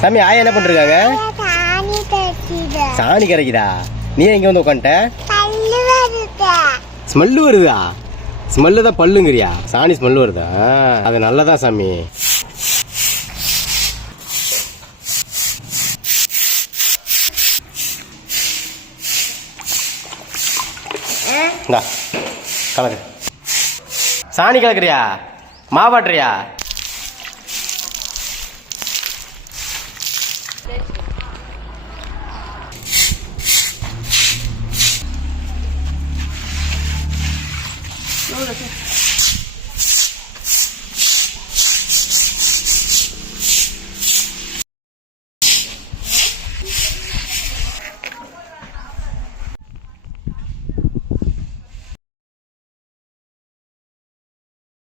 சாமி ஆயா என்ன பண்ணிருக்காங்க? சாணி கரைக்குதா? நீ எங்க வந்து உட்காந்துட்ட ஸ்மெல்லு வருதா? ஸ்மெல்லு தான் பல்லுங்கிறியா? சாணி ஸ்மெல்லு வருதா? அது நல்லதா சாமி? கலக்கு. சாணி கலக்குறியா? மாவாட்டுறியா Đây.